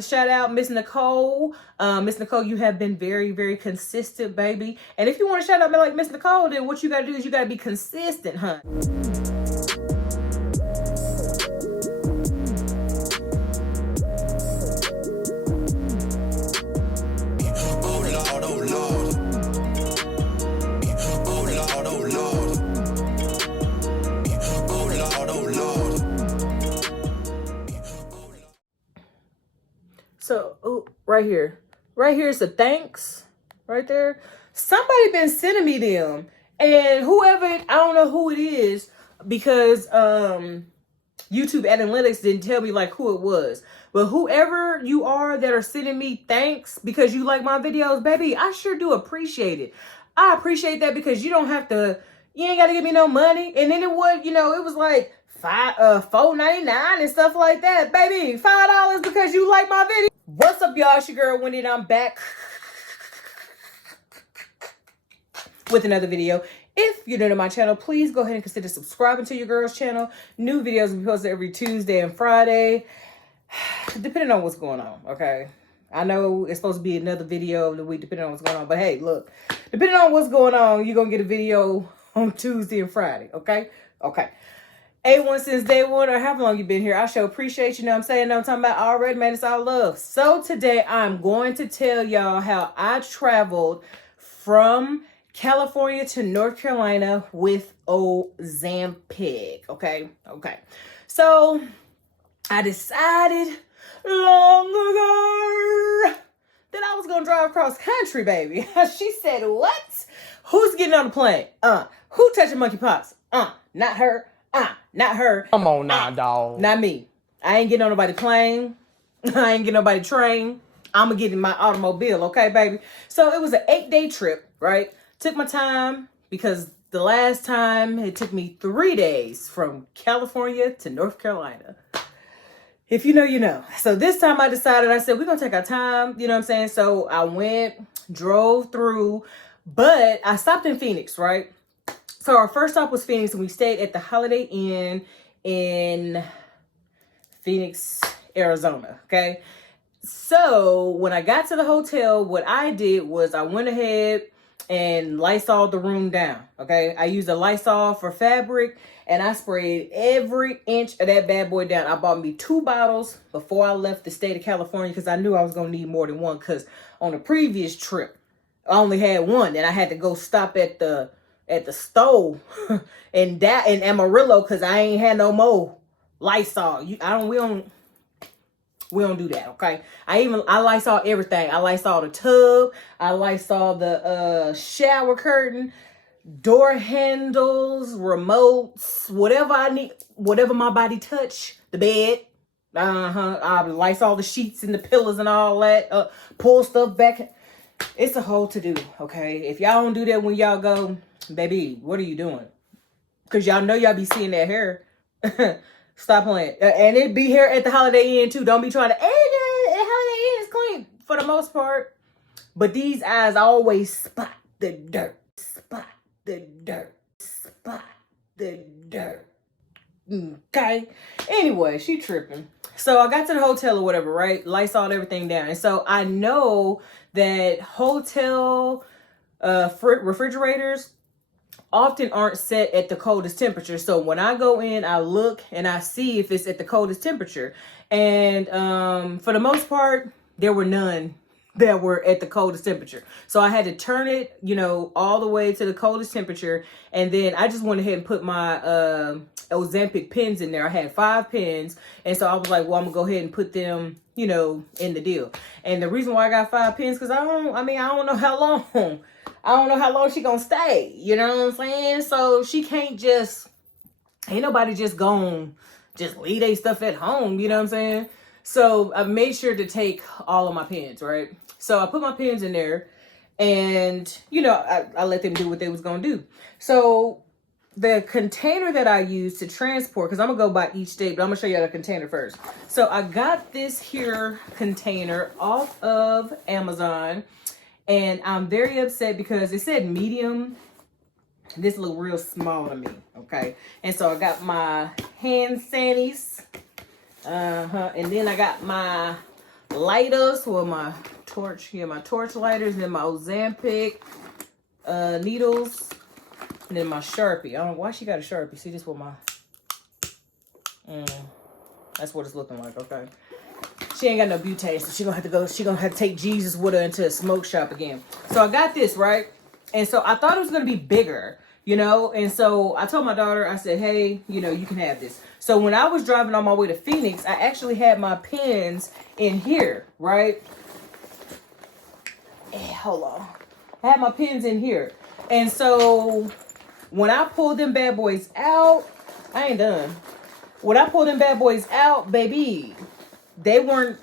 Shout out Miss Nicole. Miss Nicole, you have been very, very consistent, baby. And if you want to shout out me like Miss Nicole, then what you got to do is you got to be consistent, huh? So, right here is the thanks right there. Somebody been sending me them, and whoever, I don't know who it is, because YouTube analytics didn't tell me like who it was. But whoever you are that are sending me thanks because you like my videos, baby, I sure do appreciate it. I appreciate that because you ain't got to give me no money. And then it was like $4.99 and stuff like that, baby. $5 because you like my video. What's up, y'all? It's your girl Wendy, and I'm back with another video. If you're new to my channel, please go ahead and consider subscribing to your girl's channel. New videos will be posted every Tuesday and Friday, depending on what's going on, okay? I know it's supposed to be another video of the week depending on what's going on, but hey, look, depending on what's going on, you're going to get a video on Tuesday and Friday, okay? Okay. A1 since day one, or however long you've been here. I sure appreciate you. Know what I'm saying? Know what I'm talking about already, man. It's all love. So today I'm going to tell y'all how I traveled from California to North Carolina with Ozempic. Okay. So I decided long ago that I was going to drive across country, baby. She said, what? Who's getting on the plane? Who touching monkeypox? Not her. Not her. Come on now, dog. Not me. I ain't getting on nobody plane. I ain't getting nobody train. I'm going to get in my automobile, okay, baby? So it was an 8-day trip, right? Took my time because the last time it took me 3 days from California to North Carolina. If you know, you know. So this time I decided, I said, we're going to take our time. You know what I'm saying? So I went, drove through, but I stopped in Phoenix, right? So our first stop was Phoenix, and we stayed at the Holiday Inn in Phoenix, Arizona, okay? So when I got to the hotel, what I did was I went ahead and Lysol the room down, okay? I used a Lysol for fabric, and I sprayed every inch of that bad boy down. I bought me 2 bottles before I left the state of California because I knew I was going to need more than one, because on the previous trip, I only had one, and I had to go stop at the stove in Amarillo because I ain't had no more Lysol. We don't do that, okay? I Lysol everything. I Lysol the tub. I Lysol the shower curtain, door handles, remotes, whatever I need, whatever my body touch, the bed. I Lysol the sheets and the pillows and all that. Pull stuff back. It's a whole to do, okay? If y'all don't do that when y'all go, baby, what are you doing? Because y'all know y'all be seeing that hair. Stop playing. And it be here at the Holiday Inn too. Don't be trying to, Holiday Inn is clean for the most part. But these eyes always spot the dirt. Spot the dirt. Spot the dirt. Okay? Anyway, she tripping. So I got to the hotel or whatever, right? Lysol everything down. And so I know that hotel refrigerators often aren't set at the coldest temperature. So when I go in, I look and I see if it's at the coldest temperature. And for the most part, there were none that were at the coldest temperature. So I had to turn it, all the way to the coldest temperature. And then I just went ahead and put my Ozempic pens in there. I had 5 pens. And so I was like, well, I'm gonna go ahead and put them, in the deal. And the reason why I got 5 pens, because I don't know how long. I don't know how long she gonna stay. You know what I'm saying? So she can't ain't nobody just gonna just leave their stuff at home. You know what I'm saying? So I made sure to take all of my pens, right? So I put my pens in there, and, I let them do what they was going to do. So the container that I use to transport, because I'm going to go by each state, but I'm going to show you the container first. So I got this here container off of Amazon, and I'm very upset because it said medium. This looked real small to me, okay? And so I got my hand sanitizer. And then I got my lighters, well, my torch, my torch lighters, and then my Ozempic needles, and then my Sharpie. I don't know why she got a Sharpie. See, this what my, that's what it's looking like, okay? She ain't got no butane, so she gonna have to take Jesus with her into a smoke shop again. So I got this, right? And so I thought it was gonna be bigger, you know? And so I told my daughter, I said, hey, you know, you can have this. So when I was driving on my way to Phoenix, I actually had my pens in here, right? Hold on. I had my pens in here. And so when I pulled them bad boys out, I ain't done. When I pulled them bad boys out, baby, they weren't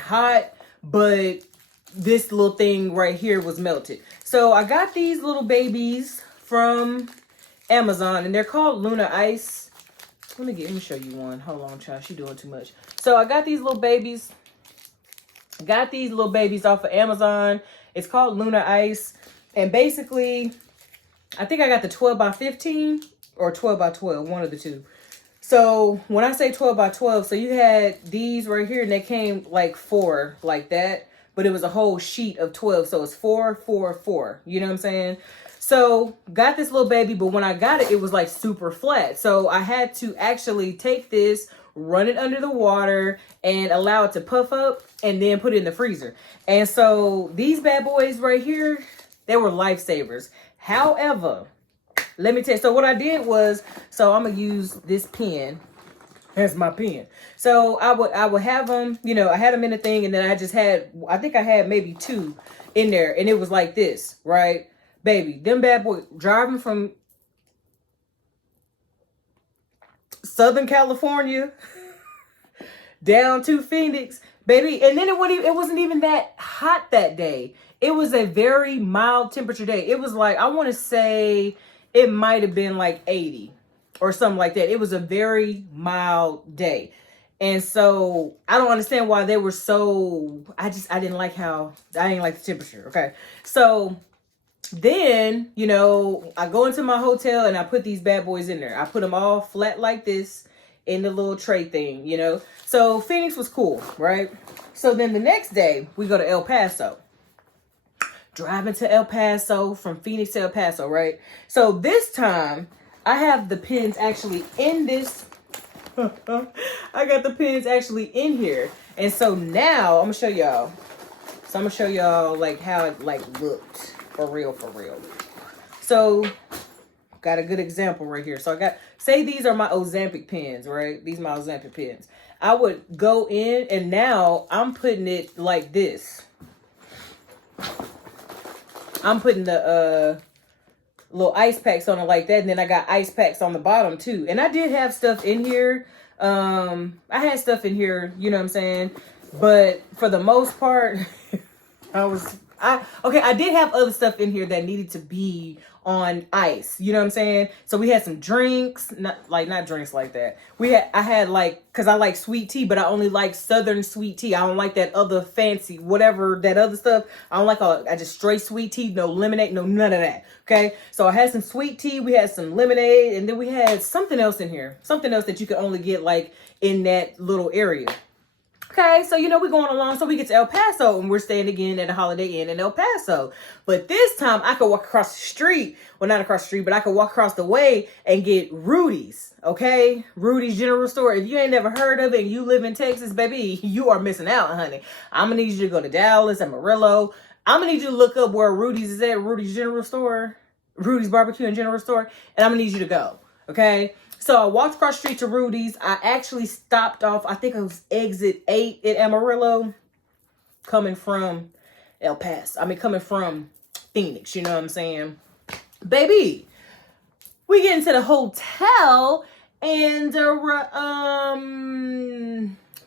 hot, but this little thing right here was melted. So I got these little babies from Amazon, and they're called Luna Ice. Let me show you one. Hold on, child. She doing too much. So I got these little babies. Got these little babies off of Amazon. It's called Luna Ice. And basically, I think I got the 12 by 15 or 12 by 12, one of the two. So when I say 12 by 12, so you had these right here, and they came like 4 like that, but it was a whole sheet of 12. So it's 4, 4, 4. You know what I'm saying? So got this little baby, but when I got it, it was like super flat. So I had to actually take this, run it under the water, and allow it to puff up, and then put it in the freezer. And so these bad boys right here, they were lifesavers. However, let me tell you, so what I did was, so I'm going to use this pen as my pen. So I would have them, you know, I had them in the thing, and then I think I had maybe 2 in there, and it was like this, right? Baby, them bad boys, driving from Southern California down to Phoenix, baby, and then it wasn't even that hot that day. It was a very mild temperature day. It was like, I want to say it might have been like 80 or something like that. It was a very mild day. And so I don't understand why they were so, I didn't like the temperature. Okay. So then, you know, I go into my hotel and I put these bad boys in there. I put them all flat like this in the little tray thing, you know. So Phoenix was cool, right? So then the next day we go to El Paso. Driving to El Paso, from Phoenix to El Paso, right? So this time, I have the pens actually in this. I got the pens actually in here. And so now, I'm going to show y'all. So I'm going to show y'all, like, how it, like, looked. For real, for real. So, got a good example right here. So I got, say these are my Ozempic pens, right? These are my Ozempic pens. I would go in, and now I'm putting it like this. I'm putting the little ice packs on it like that, and then I got ice packs on the bottom too. And I did have stuff in here. I had stuff in here, you know what I'm saying? But for the most part, I did have other stuff in here that needed to be on ice, you know what I'm saying? So we had some drinks, not drinks like that. I had like, cause I like sweet tea, but I only like Southern sweet tea. I don't like that other fancy, whatever, that other stuff. I don't like I just straight sweet tea, no lemonade, no none of that. Okay. So I had some sweet tea, we had some lemonade, and then we had something else in here. Something else that you could only get like in that little area. Okay, so, you know, we're going along. So we get to El Paso, and we're staying again at a Holiday Inn in El Paso. But this time, I could walk across the street. Well, not across the street, but I could walk across the way and get Rudy's. Okay? Rudy's General Store. If you ain't never heard of it and you live in Texas, baby, you are missing out, honey. I'm going to need you to go to Dallas, Amarillo. I'm going to need you to look up where Rudy's is at, Rudy's General Store, Rudy's Barbecue and General Store. And I'm going to need you to go. Okay? So I walked across the street to Rudy's. I actually stopped off, I think it was exit 8 at Amarillo, coming from El Paso. I mean, coming from Phoenix, you know what I'm saying? Baby, we get into the hotel, and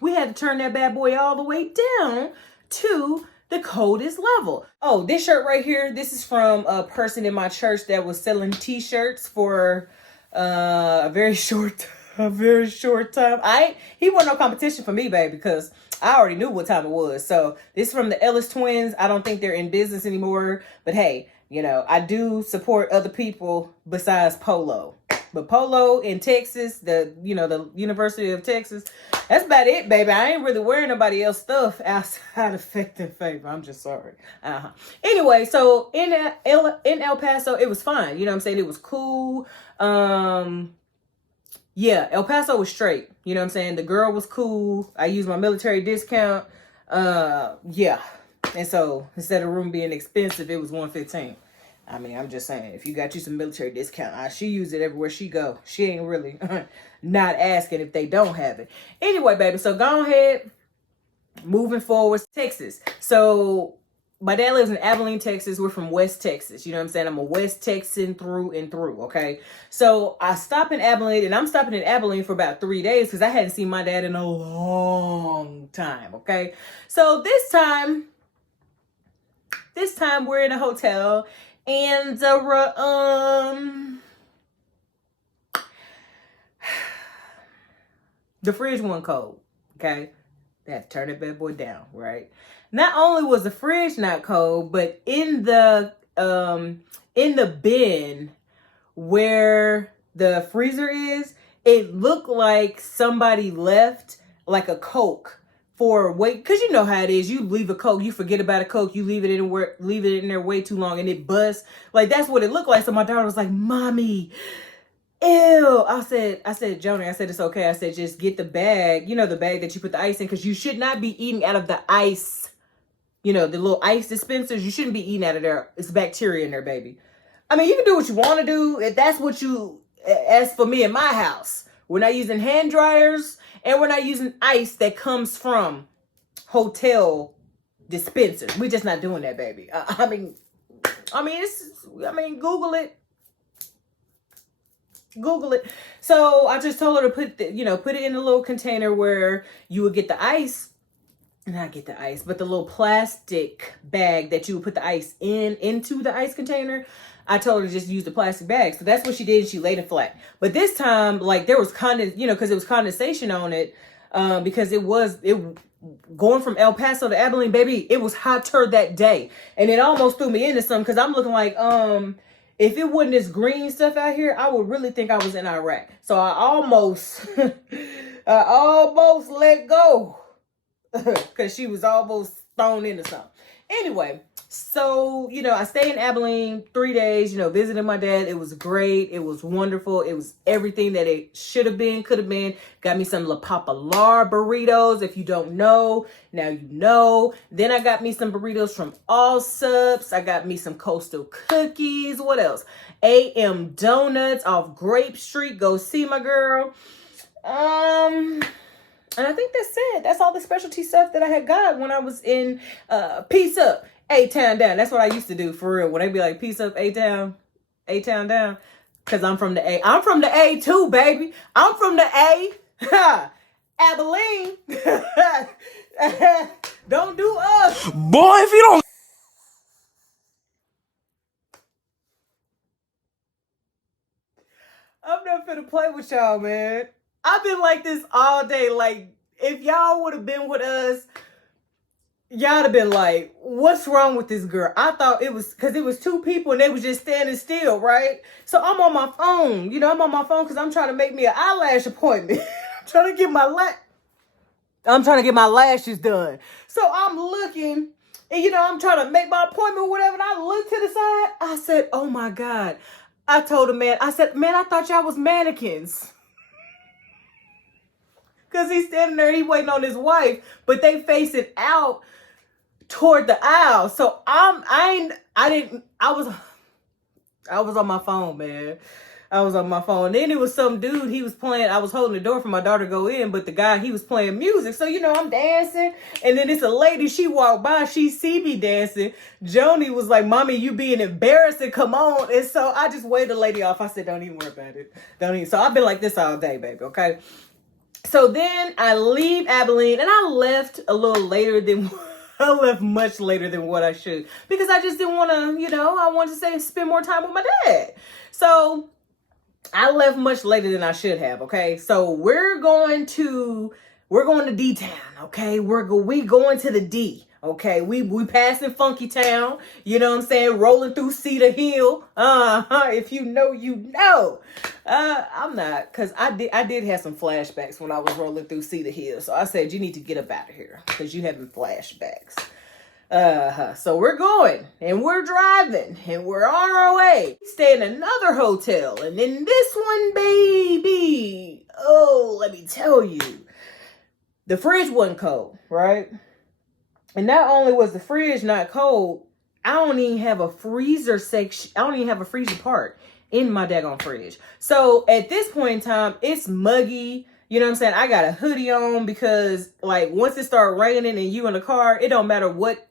we had to turn that bad boy all the way down to the coldest level. Oh, this shirt right here, this is from a person in my church that was selling t-shirts for a very short time. He wasn't no competition for me, baby, because I already knew what time it was. So this is from the Ellis twins. I don't think they're in business anymore, but hey, you know, I do support other people besides Polo. But Polo in Texas, the University of Texas, that's about it, baby. I ain't really wearing nobody else's stuff outside of Faith and Favor. I'm just sorry. Anyway, so in El Paso, it was fine. You know what I'm saying? It was cool. Yeah, El Paso was straight. You know what I'm saying? The girl was cool. I used my military discount. Yeah. And so instead of room being expensive, it was $115. I mean, I'm just saying, if you got you some military discount, she use it everywhere she go. She ain't really not asking if they don't have it. Anyway, baby, so go ahead. Moving forward, Texas. So my dad lives in Abilene, Texas. We're from West Texas. You know what I'm saying? I'm a West Texan through and through, okay? So I stop in Abilene, and I'm stopping in Abilene for about 3 days because I hadn't seen my dad in a long time, okay? So this time we're in a hotel, and the fridge wasn't cold, okay? They had to turn that bad boy down, right? Not only was the fridge not cold, but in the bin where the freezer is, it looked like somebody left like a Coke for wait, because you know how it is. You leave a Coke, you forget about a Coke, you leave it in there way too long, and it busts. Like, that's what it looked like. So my daughter was like, "Mommy, ew." I said, "Joni," I said, "It's okay." I said, "Just get the bag, the bag that you put the ice in, because you should not be eating out of the ice, the little ice dispensers. You shouldn't be eating out of there. It's bacteria in there, baby." I mean, you can do what you want to do. If that's what as for me in my house, we're not using hand dryers, and we're not using ice that comes from hotel dispensers. We're just not doing that, baby. I mean, Google it. Google it. So I just told her to put it in a little container where you would get the ice, not get the ice, but the little plastic bag that you would put the ice into the ice container. I told her to just use the plastic bag. So that's what she did. She laid it flat. But this time, like, there was because it was condensation on it, because it going from El Paso to Abilene, baby, it was hotter that day. And it almost threw me into something, because I'm looking like, if it wasn't this green stuff out here, I would really think I was in Iraq. So I almost let go, because she was almost thrown into something. Anyway, so, I stayed in Abilene 3 days, visiting my dad. It was great. It was wonderful. It was everything that it should have been, could have been. Got me some La Popular burritos. If you don't know, now you know. Then I got me some burritos from All Subs. I got me some Coastal cookies. What else? AM Donuts off Grape Street. Go see my girl. And I think that's it. That's all the specialty stuff that I had got when I was in Peace Up, A-Town Down. That's what I used to do, for real. When they be like, "Peace Up, A-Town Down." Because I'm from the A. I'm from the A too, baby. I'm from the A. Abilene. Don't do us. Boy, if you don't... I'm not finna play with y'all, man. I've been like this all day. Like, if y'all would have been with us, y'all have been like, "What's wrong with this girl?" I thought it was because it was two people and they was just standing still, right? So I'm on my phone. I'm on my phone because I'm trying to make me an eyelash appointment. I'm trying to get my lashes done. So I'm looking, and I'm trying to make my appointment or whatever. And I looked to the side. I said, "Oh my God." I told the man, I said, "Man, I thought y'all was mannequins." Because he's standing there, he waiting on his wife, but they facing out toward the aisle. So I was on my phone, man. I was on my phone. And then it was some dude, he was playing, I was holding the door for my daughter to go in, but the guy, he was playing music. So, I'm dancing. And then it's a lady, she walked by, she see me dancing. Joni was like, "Mommy, you being embarrassing, come on." And so I just waved the lady off. I said, "Don't even worry about it. Don't even." So I've been like this all day, baby, okay? So then I leave Abilene, and I left a little later than I left much later than what I should, because I just didn't want to, I wanted to spend more time with my dad. So I left much later than I should have. Okay. So we're going to we're going to D-Town, okay? We going to the D. Okay, we passing Funky Town, you know what I'm saying? Rolling through Cedar Hill. If you know, you know. I'm not, cause I did have some flashbacks when I was rolling through Cedar Hill. So I said, you need to get up out of here, cause you having flashbacks. So we're going and we're driving and we're on our way. Stay in another hotel, and in this one, baby, oh, let me tell you, the fridge wasn't cold, right? And not only was the fridge not cold, I don't even have a freezer section. I don't even have a freezer part in my daggone fridge. So at this point in time, it's muggy. You know what I'm saying? I got a hoodie on because like once it started raining and you in the car, it don't matter what,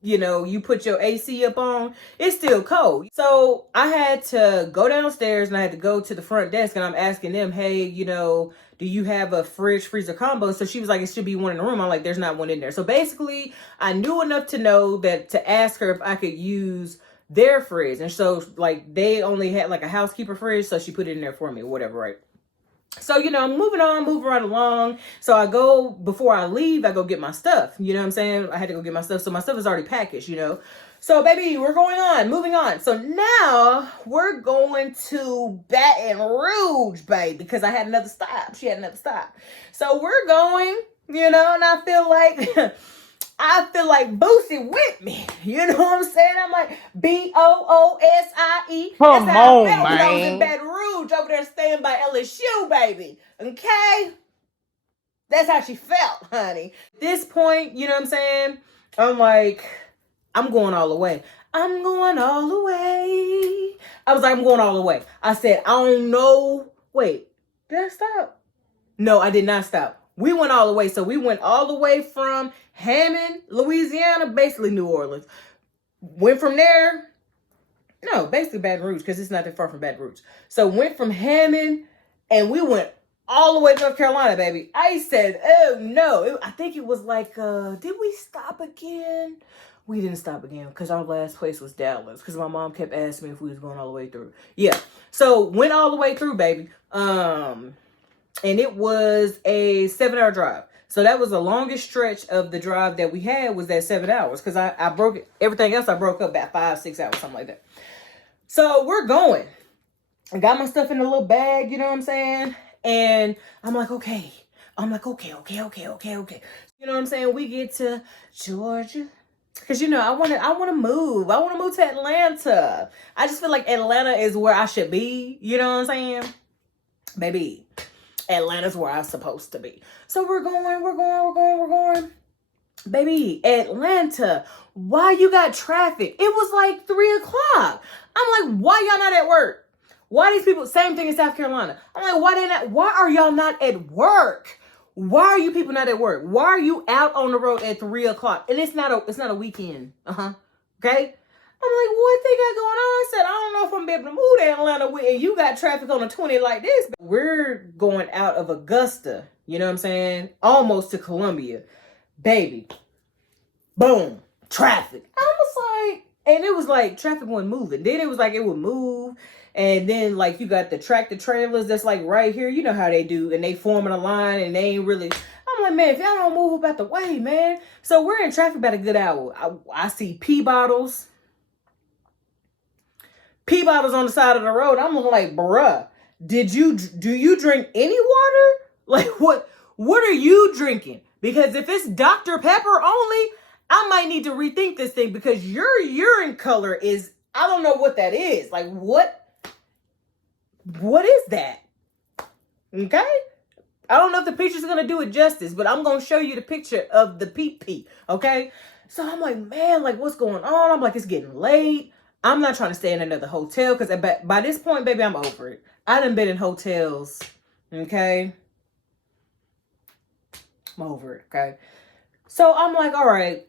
you know, you put your AC up on, it's still cold. So I had to go downstairs and I had to go to the front desk and I'm asking them, hey, you know, do you have a fridge freezer combo? So she was like, it should be one in the room. I'm like, there's not one in there. So basically I knew enough to know that to ask her if I could use their fridge. And so like they only had like a housekeeper fridge. So she put it in there for me or whatever, right? So, you know, I'm moving right along. So I go, before I leave, I go get my stuff. You know what I'm saying? I had to go get my stuff. So my stuff is already packaged, you know. So, baby, we're moving on. So now we're going to Baton Rouge, babe, because I had another stop. She had another stop. So we're going, you know, and I feel like Boosie with me. You know what I'm saying? I'm like, BOOSIE. Come That's how on, I felt when I was in man. Baton Rouge over there staying by LSU, baby. Okay? That's how she felt, honey. At this point, you know what I'm saying? I'm like, I'm going all the way. I'm going all the way. I was like, I'm going all the way. I said, I don't know. Wait, did I stop? No, I did not stop. We went all the way. So we went all the way from Hammond, Louisiana, basically New Orleans. Went from there. No, basically Baton Rouge, because it's not that far from Baton Rouge. So went from Hammond and we went all the way to North Carolina, baby. I said, oh no. I think it was like, did we stop again? We didn't stop again because our last place was Dallas because my mom kept asking me if we was going all the way through. Yeah. So went all the way through, baby. And it was a 7-hour drive. So that was the longest stretch of the drive that we had was that 7 hours. Because I broke it. Everything else I broke up about 5-6 hours, something like that. So we're going. I got my stuff in a little bag, you know what I'm saying? And I'm like, okay. You know what I'm saying? We get to Georgia. Because, you know, I want to move. I want to move to Atlanta. I just feel like Atlanta is where I should be. You know what I'm saying? Baby, Atlanta's where I'm supposed to be. So we're going. Baby, Atlanta, why you got traffic? It was like 3 o'clock. I'm like, why y'all not at work? Why these people, same thing in South Carolina. I'm like, why are y'all not at work? Why are you people not at work? Why are you out on the road at 3 o'clock? And it's not a weekend. Okay? I'm like, what they got going on? I said, I don't know if I'm gonna be able to move to Atlanta with, and you got traffic on the 20 like this. We're going out of Augusta, you know what I'm saying? Almost to Columbia. Baby. Boom. Traffic. I was like, and it was like traffic wasn't moving. Then it was like it would move. And then, like, you got the tractor trailers that's, like, right here. You know how they do. And they forming a line, and they ain't really... I'm like, man, if y'all don't move about the way, man. So, we're in traffic about a good hour. I see pee bottles. Pee bottles on the side of the road. I'm like, bruh, do you drink any water? Like, what are you drinking? Because if it's Dr. Pepper only, I might need to rethink this thing. Because your urine color is... I don't know what that is. Like, what is that? Okay? I don't know if the picture's going to do it justice, but I'm going to show you the picture of the pee-pee, okay? So I'm like, man, like, what's going on? I'm like, it's getting late. I'm not trying to stay in another hotel because by this point, baby, I'm over it. I done been in hotels, okay? I'm over it, okay? So I'm like, all right,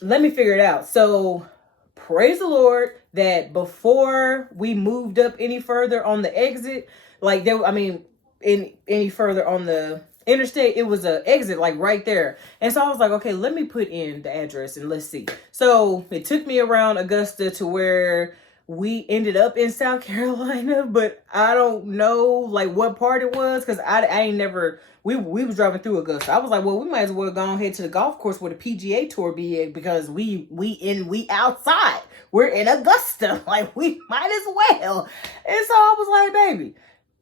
let me figure it out. So praise the Lord that before we moved up any further on the exit, like any further on the interstate, it was an exit like right there. And so I was like, okay, let me put in the address and let's see. So it took me around Augusta to where we ended up in South Carolina, but I don't know like what part it was because I ain't never we was driving through Augusta. I was like, well, we might as well go ahead to the golf course where the PGA Tour be at, because we outside. We're in Augusta. Like, we might as well. And so I was like, baby,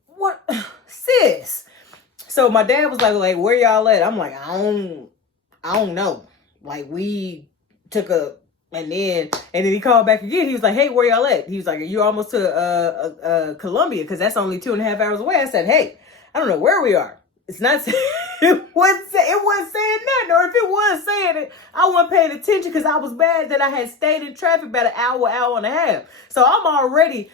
what, sis? So my dad was like, where y'all at? I'm like, I don't know. Like, we took and then he called back again. He was like, hey, where y'all at? He was like, are you almost to Columbia? Because that's only 2.5 hours away. I said, hey, I don't know where we are. It's not, it wasn't saying nothing. Or if it was saying it, I wasn't paying attention because I was mad that I had stayed in traffic about an hour and a half. So I'm already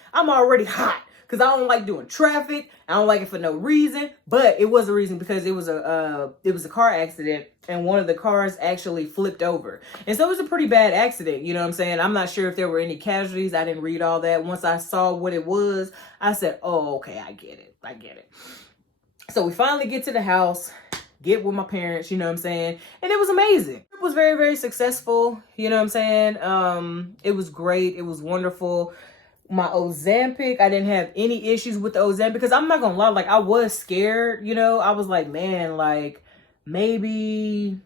hot because I don't like doing traffic. I don't like it for no reason. But it was a reason, because it was a car accident, and one of the cars actually flipped over. And so it was a pretty bad accident. You know what I'm saying? I'm not sure if there were any casualties. I didn't read all that. Once I saw what it was, I said, oh, okay, I get it. So we finally get to the house, get with my parents, you know what I'm saying? And it was amazing. It was very, very successful. You know what I'm saying? It was great. It was wonderful. My Ozempic, I didn't have any issues with the Ozempic, because I'm not going to lie, like, I was scared, you know? I was like, man, like, maybe,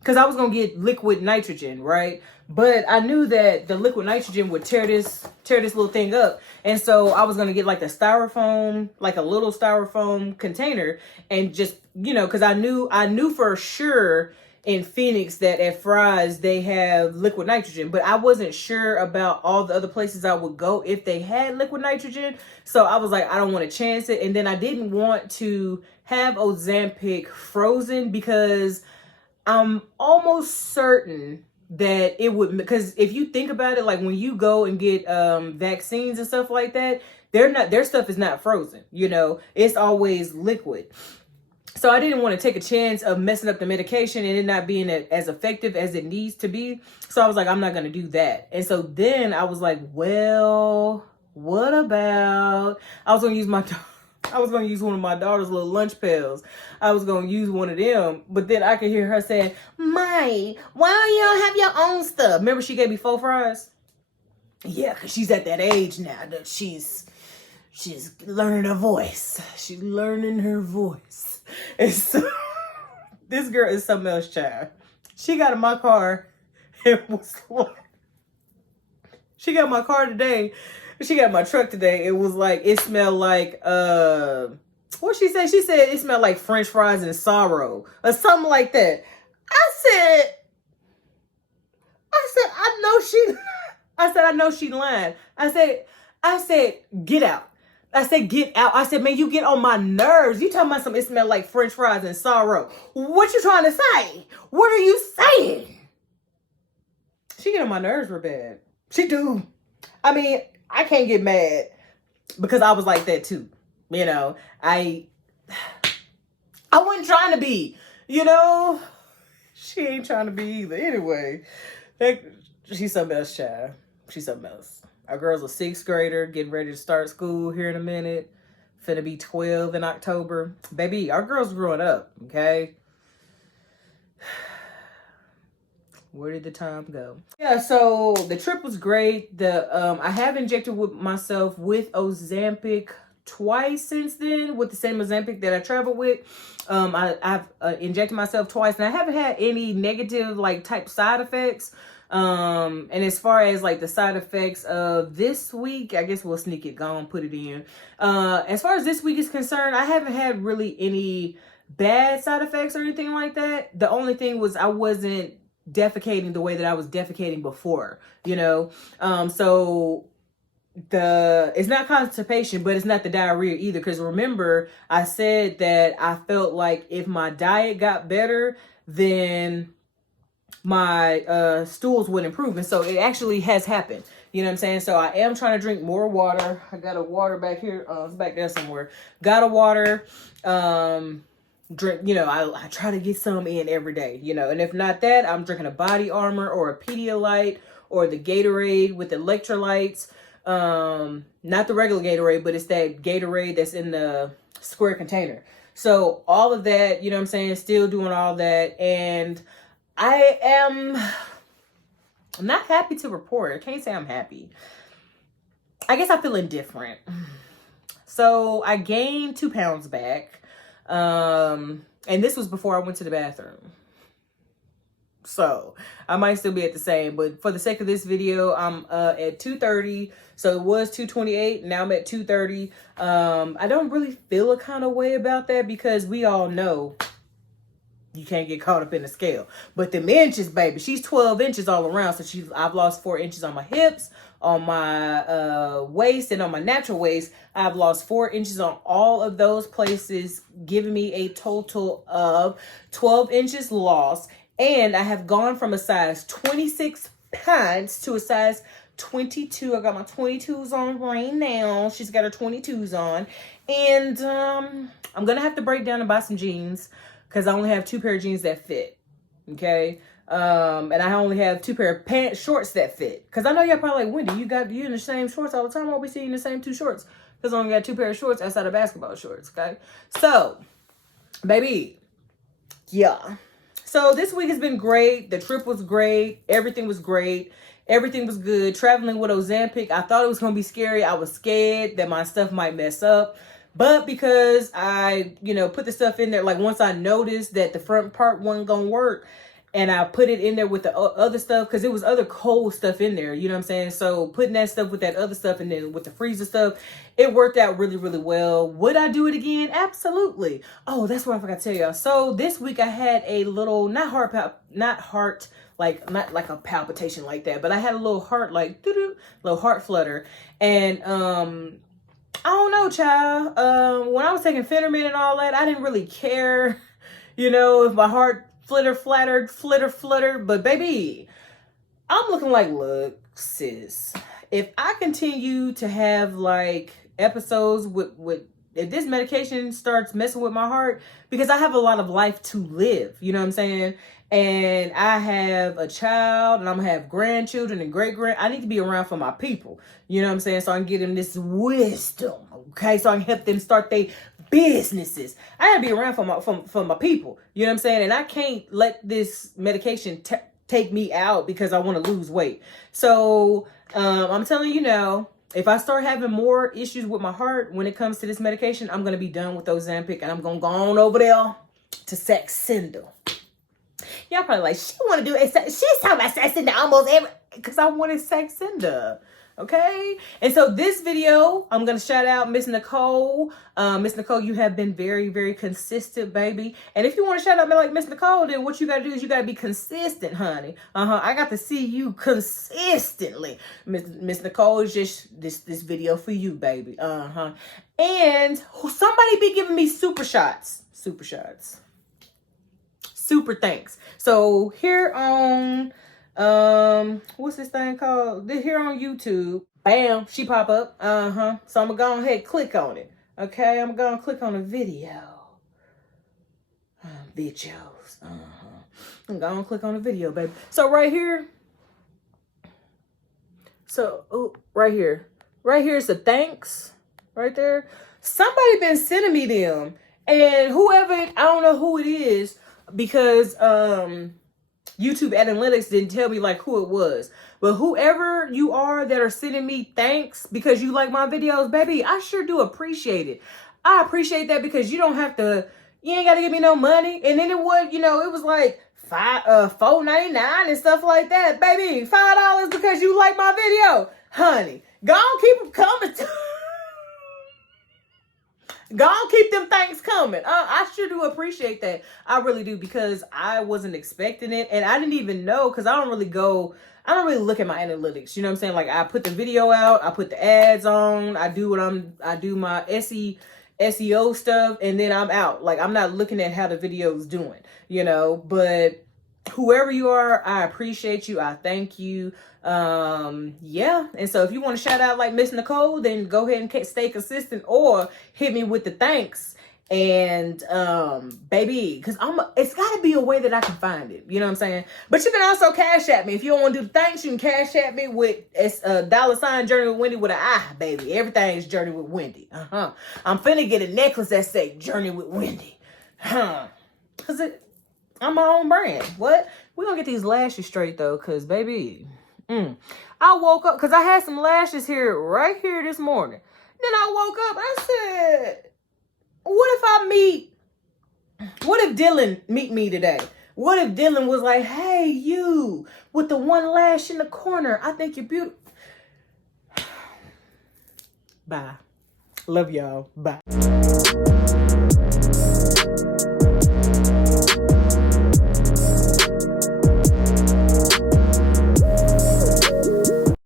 because I was going to get liquid nitrogen, right? But I knew that the liquid nitrogen would tear this little thing up. And so I was going to get like the styrofoam, like a little styrofoam container, and just, you know, because I knew for sure in Phoenix that at Fry's they have liquid nitrogen, but I wasn't sure about all the other places I would go if they had liquid nitrogen. So I was like, I don't want to chance it. And then I didn't want to have Ozempic frozen, because I'm almost certain that it would, because if you think about it, like when you go and get vaccines and stuff like that, their stuff is not frozen, you know, it's always liquid. So I didn't want to take a chance of messing up the medication and it not being as effective as it needs to be. So I was like, I'm not going to do that. And so then I was like, well, what about, I was going to use one of my daughter's little lunch pails. I was going to use one of them. But then I could hear her saying, Mai, why you don't have your own stuff? Remember she gave me 4 fries? Yeah, because she's at that age now that she's learning her voice. She's learning her voice. And so this girl is something else, child. She got in my car and was like, she got my car today. She got my truck today. It was like, it smelled like, what she said? She said it smelled like French fries and sorrow or something like that. I said, I know she lying. I said, get out. I said, get out. I said, man, you get on my nerves. You talking about something, it smelled like French fries and sorrow. What you trying to say? What are you saying? She get on my nerves real bad. She do. I mean, I can't get mad because I was like that too. You know, I wasn't trying to be, you know, she ain't trying to be either. Anyway, she's something else, child. She's something else. Our girl's a 6th grader, getting ready to start school here in a minute. Finna be 12 in October. Baby, our girl's growing up, okay? Where did the time go? Yeah, so the trip was great. I have injected myself with Ozempic twice since then, with the same Ozempic that I traveled with. I've injected myself twice, and I haven't had any negative like type side effects. And as far as like the side effects of this week, I guess we'll sneak it, go and put it in. As far as this week is concerned, I haven't had really any bad side effects or anything like that. The only thing was I wasn't defecating the way that I was defecating before, you know? So it's not constipation, but it's not the diarrhea either. Cause remember I said that I felt like if my diet got better, then my stools would improve. And so it actually has happened. You know what I'm saying? So I am trying to drink more water. I got a water back here. It's back there somewhere. Got a water. Drink, you know, I try to get some in every day, you know. And if not that, I'm drinking a Body Armor or a Pedialyte or the Gatorade with electrolytes. Not the regular Gatorade, but it's that Gatorade that's in the square container. So all of that, you know what I'm saying? Still doing all that. And I am not happy to report. I can't say I'm happy. I guess I feel indifferent. So I gained 2 pounds back. And this was before I went to the bathroom. So I might still be at the same, but for the sake of this video, I'm at 230. So it was 228. Now I'm at 230. I don't really feel a kind of way about that because we all know you can't get caught up in the scale. But them inches, baby, she's 12 inches all around. So I've lost 4 inches on my hips, on my waist, and on my natural waist. I've lost 4 inches on all of those places, giving me a total of 12 inches lost. And I have gone from a size 26 pants to a size 22. I got my 22s on right now. She's got her 22s on. And I'm going to have to break down and buy some jeans because I only have 2 pair of jeans that fit. Okay? And I only have 2 pair of shorts that fit. Because I know y'all probably like, Wendy, you in the same shorts all the time? Why we see you in the same 2 shorts? Because I only got 2 pair of shorts outside of basketball shorts. Okay? So, baby, yeah. So this week has been great. The trip was great. Everything was great. Everything was good. Traveling with Ozempic, I thought it was going to be scary. I was scared that my stuff might mess up. But because I, put the stuff in there, like once I noticed that the front part wasn't going to work, and I put it in there with the other stuff, because it was other cold stuff in there, you know what I'm saying? So putting that stuff with that other stuff and then with the freezer stuff, it worked out really, really well. Would I do it again? Absolutely. Oh, that's what I forgot to tell y'all. So this week I had a little, not like a palpitation like that, but I had a little heart, like, little heart flutter. And, I don't know, child. When I was taking Phenermin and all that, I didn't really care, if my heart flitter. But baby, I'm looking like, look, sis, if I continue to have like episodes with if this medication starts messing with my heart, because I have a lot of life to live, you know what I'm saying? And I have a child and I'm gonna have grandchildren and I need to be around for my people, you know what I'm saying? So I can give them this wisdom, okay? So I can help them start their businesses. I gotta be around for my people, you know what I'm saying? And I can't let this medication take me out because I want to lose weight. So I'm telling you now, if I start having more issues with my heart when it comes to this medication, I'm gonna be done with Ozempic and I'm gonna go on over there to Saxenda. Y'all probably like, she want to do it. She's talking about Saxenda almost every, because I wanted Saxenda. Okay. And so this video, I'm going to shout out Miss Nicole. Miss Nicole, you have been very, very consistent, baby. And if you want to shout out me like Miss Nicole, then what you got to do is you got to be consistent, honey. I got to see you consistently. Miss Nicole is just this video for you, baby. And somebody be giving me super shots. Super thanks. So here on what's this thing called? Here on YouTube, bam, she pop up. So I'm gonna go ahead and click on it. Okay, I'm gonna click on a video. Videos. I'm gonna click on a video, baby. So right here. Right here's the thanks. Right there. Somebody been sending me them. And whoever, I don't know who it is, because YouTube analytics didn't tell me like who it was. But whoever you are that are sending me thanks because you like my videos, baby, I sure do appreciate it. I appreciate that because you ain't got to give me no money. And then it was like $4.99 and stuff like that. Baby, $5 because you like my video. Honey, go on, keep them coming. Go on, keep them things coming. I sure do appreciate that. I really do, because I wasn't expecting it. And I didn't even know, because I don't really look at my analytics. You know what I'm saying? Like, I put the video out, I put the ads on, I do my SEO stuff, and then I'm out. Like, I'm not looking at how the video's doing, but whoever you are, I appreciate you. I thank you. Yeah. And so if you want to shout out like Miss Nicole, then go ahead and stay consistent or hit me with the thanks. And, baby, because it's got to be a way that I can find it. You know what I'm saying? But you can also cash at me. If you don't want to do the thanks, you can cash at me with $ Journey with Wendy with an I, baby. Everything's Journey with Wendy. I'm finna get a necklace that say Journey with Wendy. Because I'm my own brand. What? We're going to get these lashes straight, though, because, baby, I woke up, because I had some lashes right here this morning. Then I woke up, I said, what if I meet What if Dylan meet me today? What if Dylan was like, hey, you with the one lash in the corner, I think you're beautiful. Bye. Love y'all. Bye.